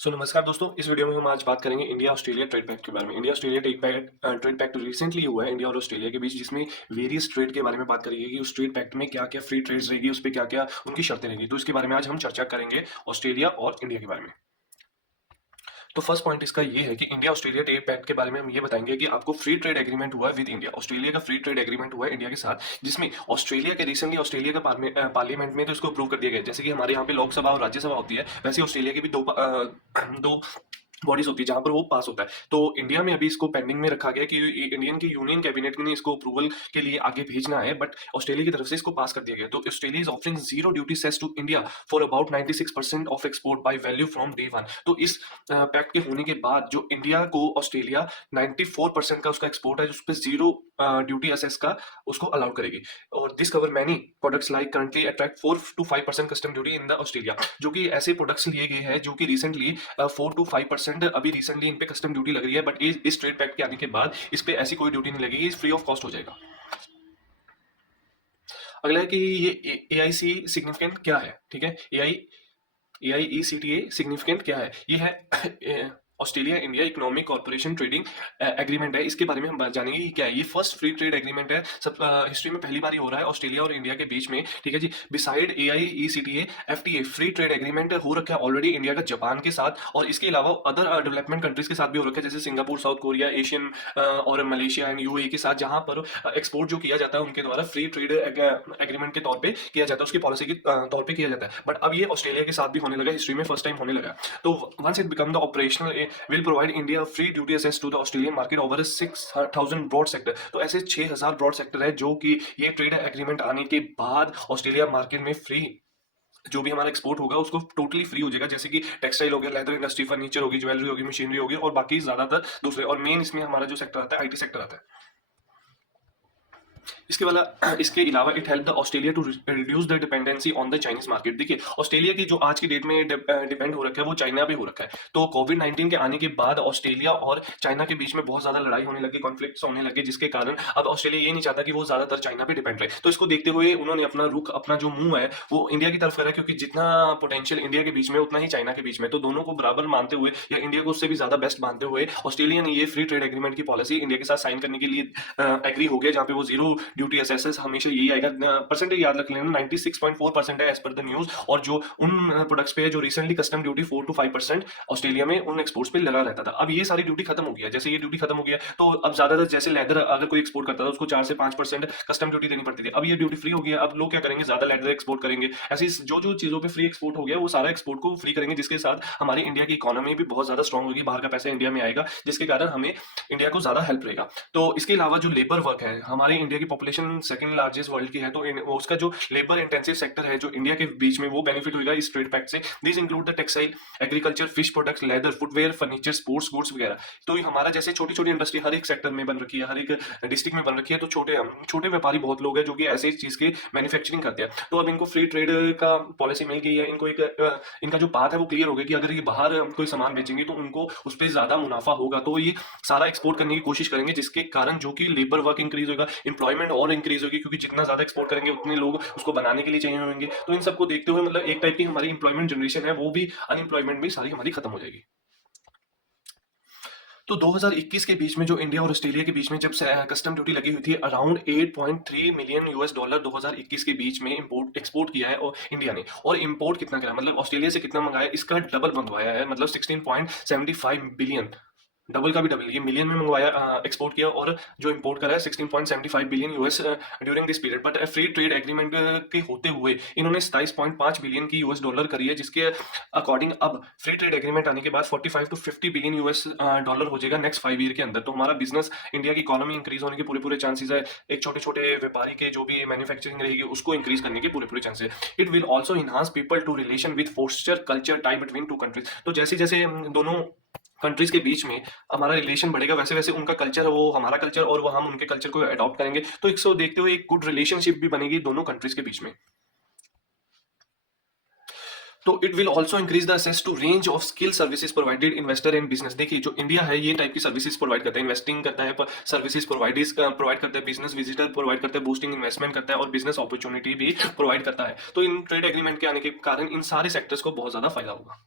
नमस्कार दोस्तों, इस वीडियो में हम आज बात करेंगे इंडिया ऑस्ट्रेलिया ट्रेड पैक्ट के बारे में। India Australia trade pact recently हुआ है इंडिया और ऑस्ट्रेलिया के बीच, जिसमें वेरियस ट्रेड के बारे में बात करेंगे कि उस ट्रेड पैक्ट में क्या क्या फ्री ट्रेड्स रहेगी, उस पर क्या क्या उनकी शर्तें रहेंगी। तो इसके बारे में आज हम चर्चा करेंगे ऑस्ट्रेलिया और इंडिया के बारे में। तो फर्स्ट पॉइंट इसका ये है कि इंडिया ऑस्ट्रेलिया ट्रेड पैक्ट के बारे में हम ये बताएंगे कि आपको फ्री ट्रेड एग्रीमेंट हुआ है विद इंडिया। ऑस्ट्रेलिया का फ्री ट्रेड एग्रीमेंट हुआ है इंडिया के साथ, जिसमें ऑस्ट्रेलिया के रिसेंटली ऑस्ट्रेलिया का पार्लियामेंट में तो इसको अप्रूव कर दिया गया है। जैसे कि हमारे यहाँ पे लोकसभा और राज्यसभा होती है, वैसे ऑस्ट्रेलिया की भी दो बॉडीज होती है जहां पर वो पास होता है। तो इंडिया में अभी इसको पेंडिंग में रखा गया है कि इंडियन की यूनियन कैबिनेट ने इसको अप्रूवल के लिए आगे भेजना है, बट ऑस्ट्रेलिया की तरफ से इसको पास कर दिया गया। तो Australia is offering zero duty cess to India for about 96% of export by value from day one. तो इस पैक्ट के होने के बाद जो इंडिया को ऑस्ट्रेलिया 94% का उसका एक्सपोर्ट है, उस पर जीरो ड्यूटी असेस का उसको अलाउ करेगी। और this cover many products like currently attract 4 to 5% custom duty in the Australia. जो कि ऐसे प्रोडक्ट्स लिए गए हैं जो कि रिसेंटली 4 to 5% अभी रिसेंटली इन पे कस्टम ड्यूटी लग रही है, बट इस ट्रेड पैक्ट के आने के बाद इस पे ऐसी कोई ड्यूटी नहीं लगेगी, फ्री ऑफ कॉस्ट हो जाएगा। अगला है कि ये ए आई सी सिग्निफिकेंट क्या है। ठीक है, आई E C T a significant क्या है, ये है Australia India economic corporation trading agreement है। इसके बारे में हम जानेंगे कि क्या है। ये फर्स्ट फ्री ट्रेड एग्रीमेंट है, सब हिस्ट्री में पहली बार ही हो रहा है ऑस्ट्रेलिया और इंडिया के बीच में। ठीक है जी। Beside A I E C T A F T A free trade agreement हो रखा है ऑलरेडी इंडिया का जापान के साथ, और इसके अलावा अदर डेवलपमेंट कंट्रीज के साथ भी हो रखा है, जैसे सिंगापुर, साउथ कोरिया, एशियन और मलेशिया एंड यूएई के साथ, जहां पर एक्सपोर्ट जो किया जाता है उनके द्वारा फ्री ट्रेड एग्रीमेंट के तौर पे किया जाता है, उसकी पॉलिसी के तौर पे किया जाता है। बट अब ये ऑस्ट्रेलिया के साथ भी होने लगा, हिस्ट्री में फर्स्ट टाइम होने लगा। तो once it become the operational will provide India free duty access to the Australian market over 6,000 broad sector. तो ऐसे 6,000 ब्रॉड सेक्टर है जो कि ये ट्रेड एग्रीमेंट आने के बाद ऑस्ट्रेलिया मार्केट में फ्री जो भी हमारा एक्सपोर्ट होगा उसको टोटली फ्री हो जाएगा। जैसे कि टेक्सटाइल हो गया, लेदर इंडस्ट्री, फर्नीचर होगी, ज्वेलरी होगी, मशीनरी होगी, और बाकी ज्यादातर दूसरे। और मेन इसमें हमारा जो सेक्टर आता है आईटी सेक्टर आता है। इसके अलावा it help the Australia to reduce the dependency on the Chinese market. देखिए, ऑस्ट्रेलिया की जो आज की डेट में डिपेंड हो रखा है वो चाइना पे हो रखा है। तो कोविड-19 के आने के बाद ऑस्ट्रेलिया और चाइना के बीच में बहुत ज्यादा लड़ाई होने लगी, कॉन्फ्लिक्ट्स होने लगे, जिसके कारण अब ऑस्ट्रेलिया ये नहीं चाहता कि वो ज्यादातर चाइना पे डिपेंड रहे। तो इसको देखते हुए उन्होंने अपना रुख, अपना जो मुंह है वो इंडिया की तरफ करा, क्योंकि जितना पोटेंशियल इंडिया के बीच में उतना ही चाइना के बीच में। तो दोनों को बराबर मानते हुए या इंडिया को उससे भी ज्यादा बेस्ट मानते हुए ऑस्ट्रेलिया ने ये फ्री ट्रेड एग्रीमेंट की पॉलिसी इंडिया के साथ साइन करने के लिए एग्री हो गया, जहां पे वो जीरो ड्यूटी असेसेस हमेशा यही आएगा। परसेंटेज याद रख लेना, 96.4% है एज पर द न्यूज। और जो उन प्रोडक्ट्स पे है जो recently custom duty 4 to 5% Australia में उन एक्सपोर्ट्स पे लगा रहता था, अब ये सारी ड्यूटी खत्म हो गया। जैसे ये ड्यूटी खत्म हो गया तो अब ज्यादातर जैसे लेदर अगर कोई एक्सपोर्ट करता था उसको 4 से 5% कस्टम ड्यूटी देनी पड़ती थी, अब ये ड्यूटी फ्री हो गया। अब लोग क्या करेंगे, ज्यादा लेदर एक्सपोर्ट करेंगे। ऐसी जो जो चीजों पे फ्री एक्सपोर्ट हो गया वो सारा एक्सपोर्ट को फ्री करेंगे, जिसके साथ हमारी इंडिया की इकोनॉमी भी बहुत ज्यादा स्ट्रॉन्ग होगी, बाहर का पैसा इंडिया में आएगा, जिसके कारण हमें इंडिया को ज्यादा हेल्प रहेगा। तो इसके अलावा जो लेबर वर्क है, हमारी इंडिया की पॉपुलेशन सेकंड लार्जेस्ट वर्ल्ड की है, तो उसका जो लेबर इंटेंसिव सेक्टर है जो इंडिया के बीच में, वो बेनिफिट होगा इस ट्रेड पैक्ट से। This include the textile, agriculture, fish products, leather, footwear, furniture, sports goods वगैरह। तो ये हमारा जैसे छोटी छोटी इंडस्ट्री हर एक सेक्टर में बन रखी है, हर एक डिस्ट्रिक्ट में बन रखी है। तो छोटे छोटे व्यापारी बहुत लोग हैं जो कि ऐसे चीज के मैन्युफैक्चरिंग करते हैं। तो अब इनको फ्री ट्रेड का पॉलिसी मिल गई है, इनको एक इनका जो पाथ है वो क्लियर हो गया कि अगर ये बाहर कोई सामान बेचेंगे तो उनको उस पर ज्यादा मुनाफा होगा, तो ये सारा एक्सपोर्ट करने की कोशिश करेंगे, जिसके कारण जो कि लेबर वर्क इंक्रीज होगा, एम्प्लॉयमेंट और इंक्रीज होगी, क्योंकि जितना ज्यादा एक्सपोर्ट करेंगे उतने लोग उसको बनाने के लिए चाहिए होंगे। तो इन सबको देखते हुए मतलब एक टाइप की हमारी इंप्लॉयमेंट जनरेशन है वो भी, अनएम्प्लॉयमेंट भी सारी हमारी खत्म हो जाएगी। तो 2021 के बीच में जो इंडिया और ऑस्ट्रेलिया के बीच में जब कस्टम ड्यूटी लगी हुई थी, अराउंड 8.3 मिलियन यूएस डॉलर 2021 के बीच में इंपोर्ट एक्सपोर्ट किया है और इंडिया ने। और इंपोर्ट कितना करा, मतलब ऑस्ट्रेलिया से कितना मंगाया, इसका डबल मंगवाया है, मतलब 16.75 बिलियन, डबल का भी डबल, ये मिलियन में मंगवाया, एक्सपोर्ट किया। और जो इंपोर्ट करा है 16.75 billion US during this period. But free trade agreement के होते हुए इन्होंने 27.5 बिलियन की यूएस डॉलर करी है, जिसके अकॉर्डिंग अब फ्री ट्रेड एग्रीमेंट आने के बाद 45 to 50 बिलियन यूएस डॉलर हो जाएगा नेक्स्ट 5 ईयर के अंदर। तो हमारा बिजनेस, इंडिया की इकोनॉमी इंक्रीज होने के पूरे पूरे चांसेस है। एक छोटे छोटे व्यापारी के जो भी मैन्युफैक्चरिंग रहेगी उसको इंक्रीज करने के पूरे पूरे chances. It will also enhance people to relation with foster culture tie between two countries. तो जैसे जैसे दोनों कंट्रीज के बीच में हमारा रिलेशन बढ़ेगा, वैसे वैसे उनका कल्चर, वो हमारा कल्चर और वो हम उनके कल्चर को अडॉप्ट करेंगे। तो इसको देखते हुए एक गुड रिलेशनशिप भी बनेगी दोनों कंट्रीज के बीच में। तो it will also increase the access to range of skill services provided investor and business. देखिए, जो इंडिया है ये टाइप की सर्विसेज प्रोवाइड करता है, इन्वेस्टिंग करता है, सर्विसेज प्रोवाइड करता है, बिजनेस विजिटर प्रोवाइड करता है, बूस्टिंग इन्वेस्टमेंट करता है, और बिजनेस अपॉर्चुनिटी भी प्रोवाइड करता है। तो इन ट्रेड एग्रीमेंट के आने के कारण इन सारे सेक्टर्स को बहुत ज्यादा फायदा होगा।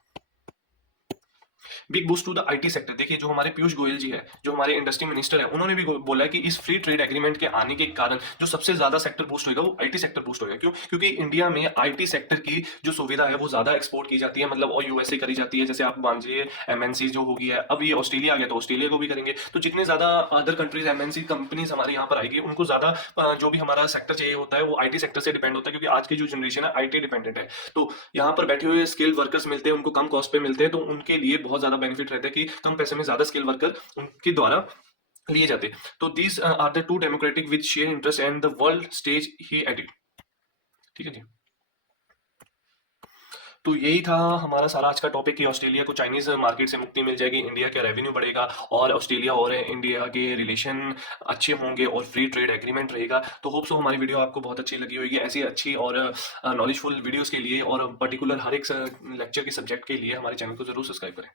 Big boost to the IT sector. देखिए जो हमारे पीयूष गोयल जी है, जो हमारे इंडस्ट्री मिनिस्टर है, उन्होंने भी बोला है कि इस फ्री ट्रेड एग्रीमेंट के आने के कारण जो सबसे ज्यादा सेक्टर बूस्ट होगा वो आईटी सेक्टर बूस्ट होगा। क्यों? क्योंकि इंडिया में आईटी सेक्टर की जो सुविधा है वो ज्यादा एक्सपोर्ट की जाती है, मतलब और यूएसए करी जाती है। जैसे आप मान लीजिए एमएनसी जो होगी है, अब ये ऑस्ट्रेलिया आ गया तो ऑस्ट्रेलिया को भी करेंगे। तो जितने ज्यादा अदर कंट्रीज एमएनसी कंपनीज हमारे यहाँ पर आएगी, उनको ज्यादा जो भी हमारा सेक्टर चाहिए होता है वो आईटी सेक्टर से डिपेंड होता है, क्योंकि आज की जो जनरेशन है आईटी डिपेंडेंट है। तो यहाँ पर बैठे हुए स्किल्ड वर्कर्स मिलते हैं, उनको कम कॉस्ट पे मिलते हैं, तो उनके लिए बहुत ज्यादा बेनिफिट रहता है कि कम पैसे में ज्यादा स्किल वर्कर उनके द्वारा लिए जाते। तो these are the two democratic with share interest and the world stage he edit. ठीक है जी। तो यही था हमारा सारा आज का टॉपिक कि ऑस्ट्रेलिया को चाइनीज मार्केट से मुक्ति मिल जाएगी, इंडिया का रेवेन्यू बढ़ेगा और ऑस्ट्रेलिया और इंडिया के रिलेशन अच्छे होंगे और फ्री ट्रेड एग्रीमेंट रहेगा। तो होप सो हमारी वीडियो आपको बहुत अच्छी लगी होगी। ऐसी अच्छी और नॉलेजफुल वीडियोस के लिए और पर्टिकुलर हर एक लेक्चर के सब्जेक्ट के लिए हमारे चैनल को जरूर सब्सक्राइब करें।